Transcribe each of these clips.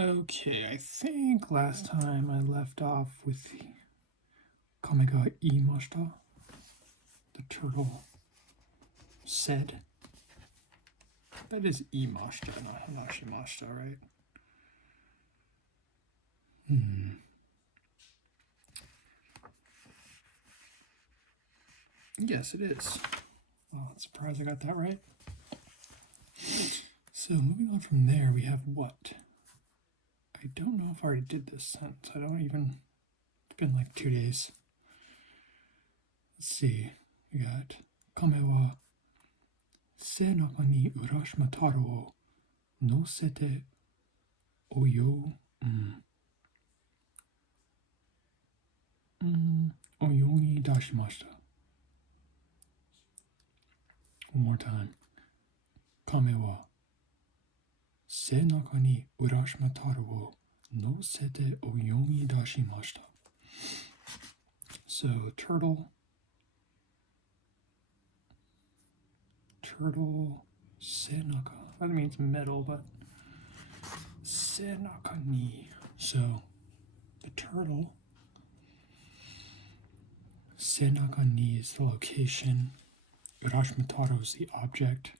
Okay, I think last time I left off with Kame ga iimashita. The turtle said. That is iimashita, not hanashimashita, right? Yes, it is. Well, I'm surprised I got that right. So moving on from there, we have what? I don't know if I already did this sentence. I don't even. It's been like 2 days. Let's see. We got Kame wa se naka ni Urashima Taro wo nosete oyo. Oyoni dashimashita. One more time. Kame wa se naka ni Urashima Taro wo nosete oyoni dashimashita. So turtle senaka. That means middle, but senaka ni. So the turtle senaka ni is the location. Urashima Taro is the object.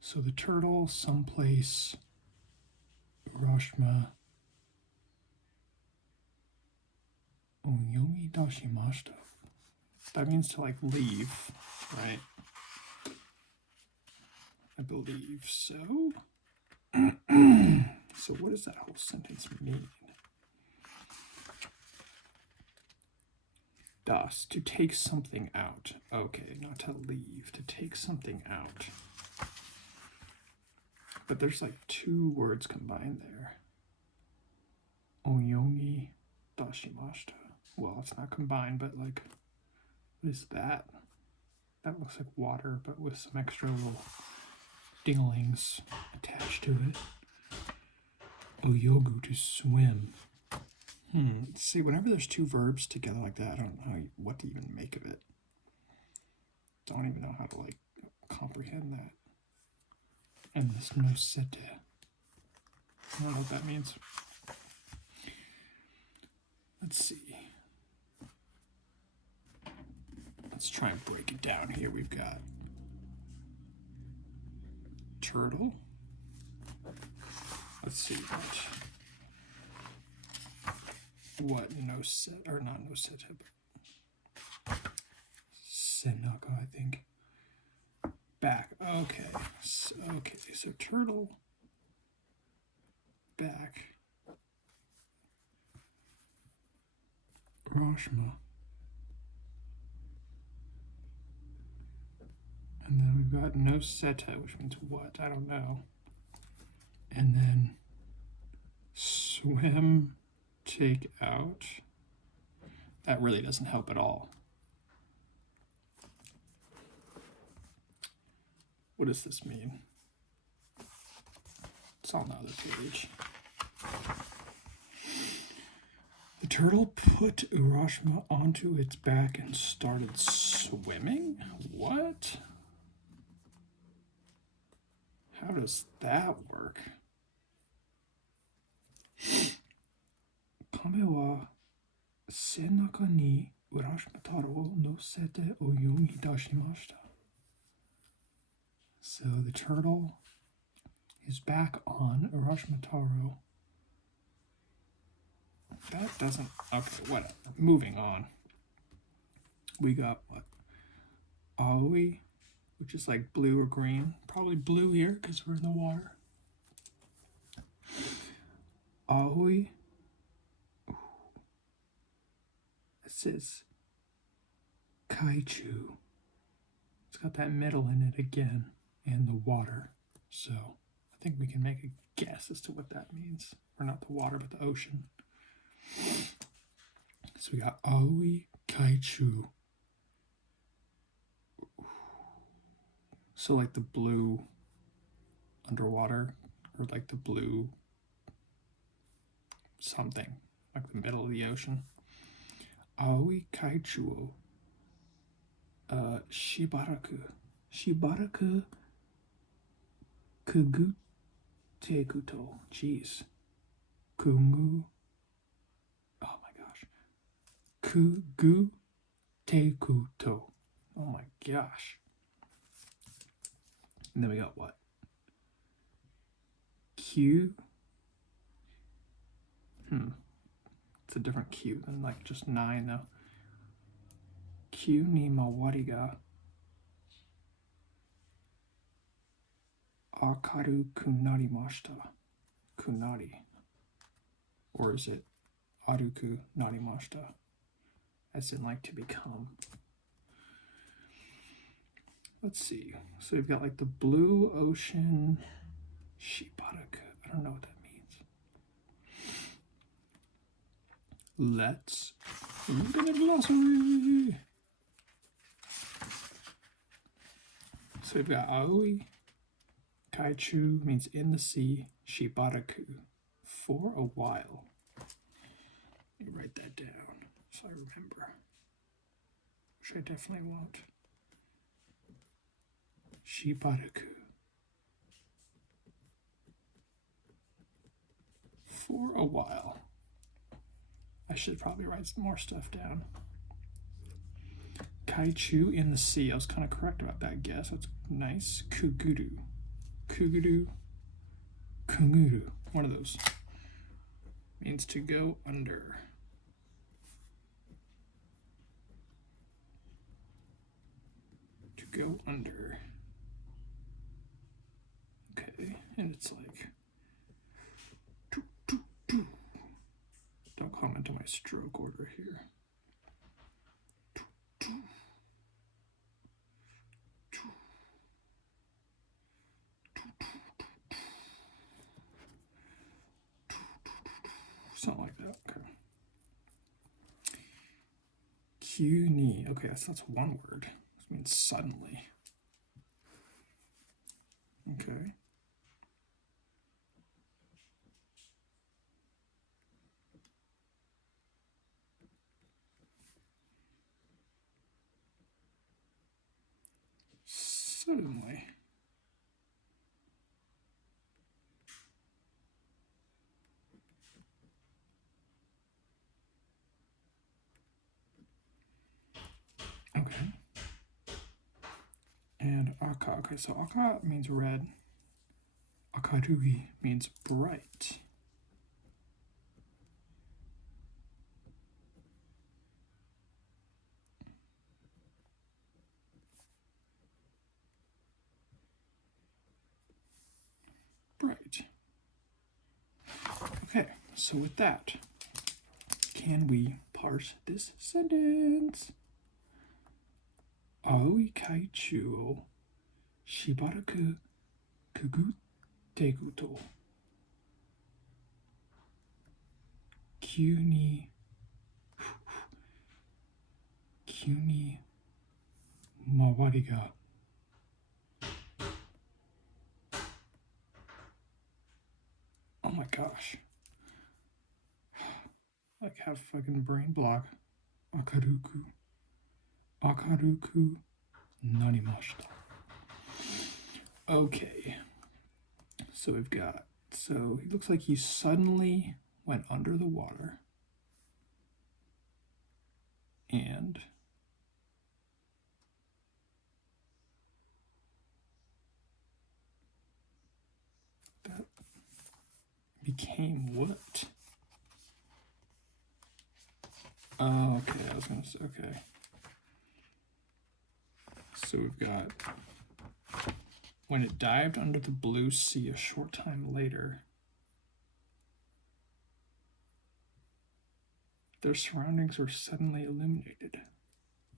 So the turtle someplace. Urashima Oyomi dashimashita. That means to like leave, right? I believe so. So what does that whole sentence mean? Das, to take something out. Okay, not to leave, to take something out. But there's like 2 words combined there. Oyomi dashimashita. Well, it's not combined, but like, what is that? That looks like water, but with some extra little dinglings attached to it. Oyogu, to swim. See, whenever there's 2 verbs together like that, I don't know what to even make of it. Don't even know how to like comprehend that. And this nosete. I don't know what that means. Let's see. Let's try and break it down here. We've got turtle. Let's see what nosete, or not nosete, but senaka, I think. Back. Okay. So turtle. Back. Urashima. And then we've got nosete, which means what? I don't know. And then swim, take out. That really doesn't help at all. What does this mean? It's on the other page. The turtle put Urashima onto its back and started swimming? What? How does that work? Kame wa senaka ni Urashima Taro wo nosete oyomi dashimashita. So the turtle is back on Urashima Taro. That doesn't. Okay, whatever. Moving on. We got what? Aoi, which is like blue or green. Probably blue here because we're in the water. Aoi. It says kaichu. It's got that middle in it again, and the water. So I think we can make a guess as to what that means. Or not the water, but the ocean. So we got Aoi Kaichu. So like the blue underwater, or like the blue something, like the middle of the ocean. Aoi Kaichu. Shibaraku Kugu tekuto. Jeez. Kumu. Oh my gosh. Kugu tekuto. Oh my gosh. And then we got what? Q. It's a different Q than like just 9 though. Q ni mawari ga akaruku narimashita. Kunari. Or is it aruku narimashita? As in like to become. Let's see. So we've got like the blue ocean shibaraku. I don't know what that means. Let's look at the glossary. So we've got aoi. Kaichu means in the sea. Shibaraku, for a while. Let me write that down so I remember. Which I definitely won't. Shibaraku. For a while. I should probably write some more stuff down. Kaichu in the sea. I was kind of correct about that guess. That's nice. Kuguru. Kuguru. Kuguru. One of those. Means to go under. To go under. Okay, and it's like. Don't comment on my stroke order here. Something like that. Okay. Kyuni. Okay, that's one word. This means suddenly. Okay. Suddenly. Okay. And aka. Okay, so aka means red. Akarui means bright. Bright. Okay, so with that, can we parse this sentence? Aoi kaichu o shibaraku kugutegu to kyuni mawari ga oh my gosh. Like have fucking brain block. Akaruku narimashita. Okay. So we've got, so he looks like he suddenly went under the water. And that became what? Oh, okay, I was gonna say, okay. So we've got, when it dived under the blue sea a short time later, their surroundings were suddenly illuminated.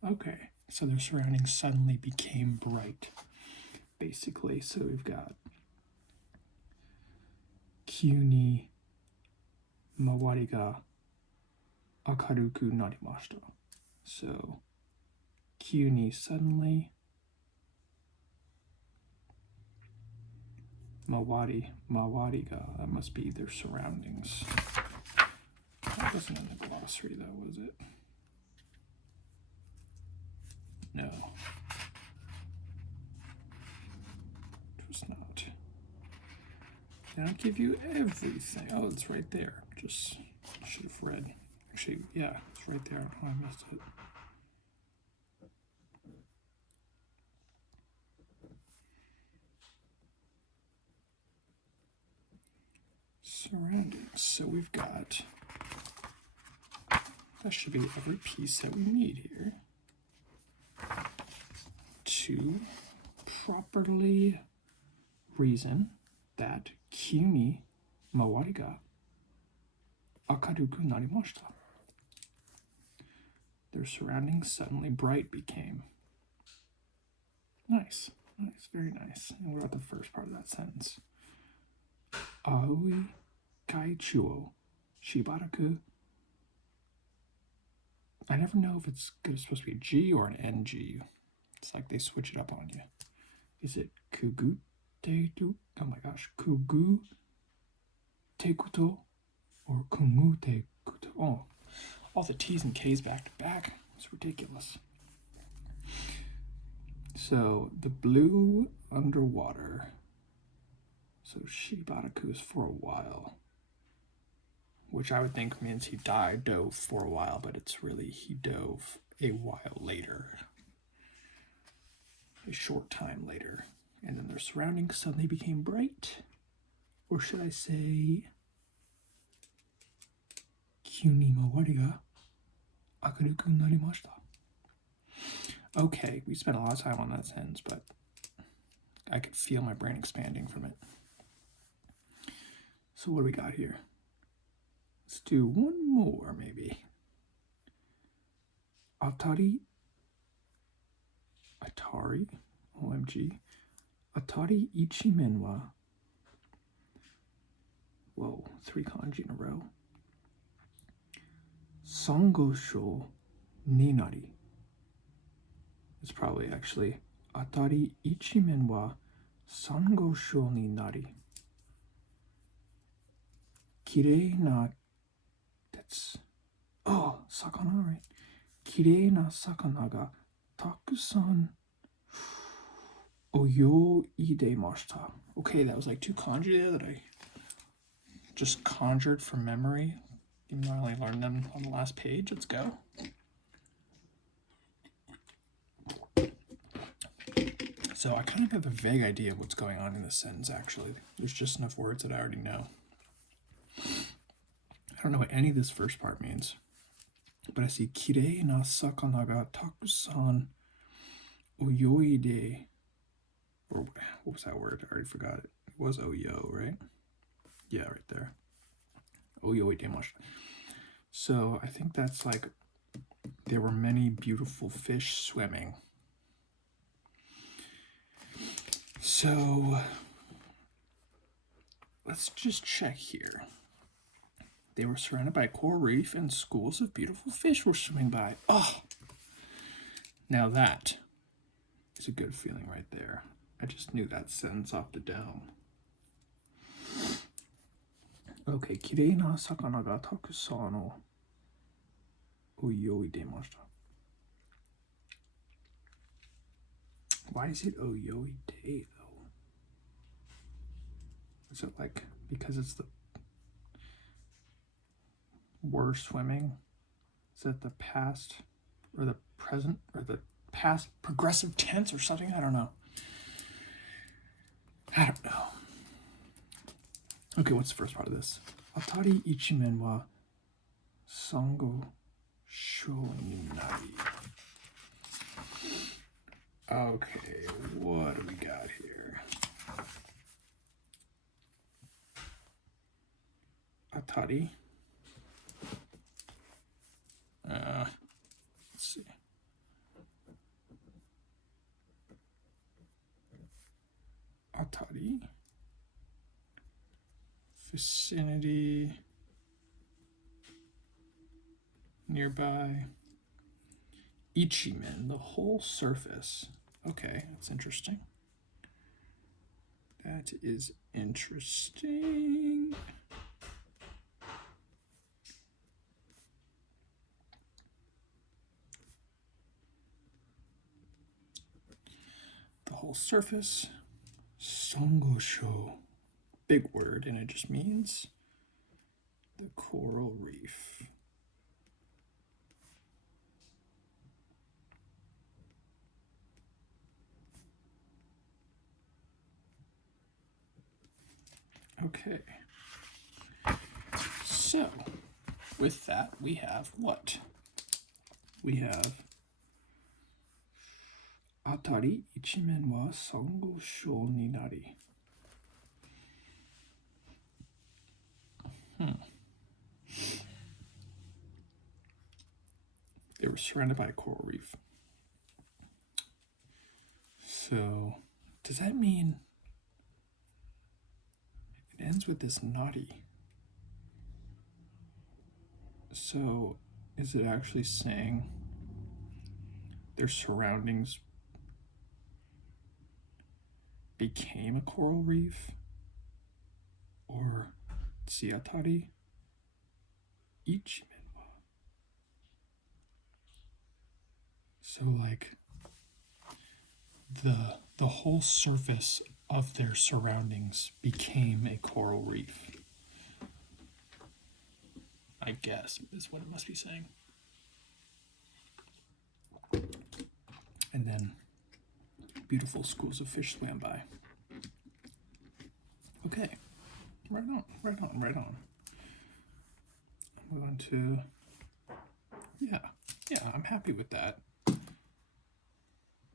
Okay, so their surroundings suddenly became bright, basically. So we've got Kyuni mawari ga akaruku narimashita. So Kyuni suddenly, mawari ga, that must be their surroundings. That wasn't in the glossary though, was it? No. It was not. Did not give you everything. Oh, it's right there. Just should have read. Actually, yeah, it's right there. Oh, I missed it. Surroundings. So we've got, that should be every piece that we need here to properly reason that Q ni mawari ga akaruku narimashita. Their surroundings suddenly bright became. Nice, nice, very nice. And what about the first part of that sentence? Aoi kaichuo shibaraku. I never know if it's supposed to be a G or an NG. It's like they switch it up on you. Is it kugu teku? Oh my gosh, kugu tekuto or kumu tekuto? Oh, all the T's and K's back to back. It's ridiculous. So the blue underwater. So shibaraku is for a while, which I would think means he dove for a while, but it's really he dove a while later, a short time later. And then their surroundings suddenly became bright. Or should I say, Kyū ni mawari ga akaruku narimashita. Okay, we spent a lot of time on that sentence, but I could feel my brain expanding from it. So what do we got here? Let's do one more, maybe. Atari, OMG. Atari ichimen wa. Whoa, 3 kanji in a row. Sangosho ni nari. It's probably actually Atari ichimen wa sangosho ni nari. Kirei na. That's. Oh, sakana, right? Kirei na sakana ga takusan oyoidemashita. Okay, that was like 2 kanji there that I just conjured from memory. Even though I only learned them on the last page. Let's go. So I kind of have a vague idea of what's going on in this sentence, actually. There's just enough words that I already know. I don't know what any of this first part means. But I see kirei na sakana ga takusan oyoide. Or what was that word? I already forgot it. It was oyo, right? Yeah, right there. Oyoidemashita. So I think that's like there were many beautiful fish swimming. So let's just check here. They were surrounded by a coral reef and schools of beautiful fish were swimming by. Oh, now that is a good feeling right there. I just knew that sentence off the dome. Okay, kirei na sakana ga takusan o oyoidemashita. Why is it oyoide though? Is it like because it's the were swimming? Is that the past or the present or the past progressive tense or something? I don't know. Okay, what's the first part of this? Atari ichimen wa sango sho ni nari. Okay, what do we got here? Atari. Let's see. Atari. Vicinity. Nearby. Ichimen, the whole surface. Okay, that's interesting. That is interesting. The whole surface. Songosho. big word, and it just means the coral reef. Okay. So, with that, we have what? We have Atari ichimen wa sango shou ni nari. They were surrounded by a coral reef. So, does that mean it ends with this nari? So, is it actually saying their surroundings became a coral reef? Or tsiatari ichimen wa? So, like, the whole surface of their surroundings became a coral reef, I guess, is what it must be saying. And then beautiful schools of fish swam by. Okay, right on. I'm going to, yeah, I'm happy with that.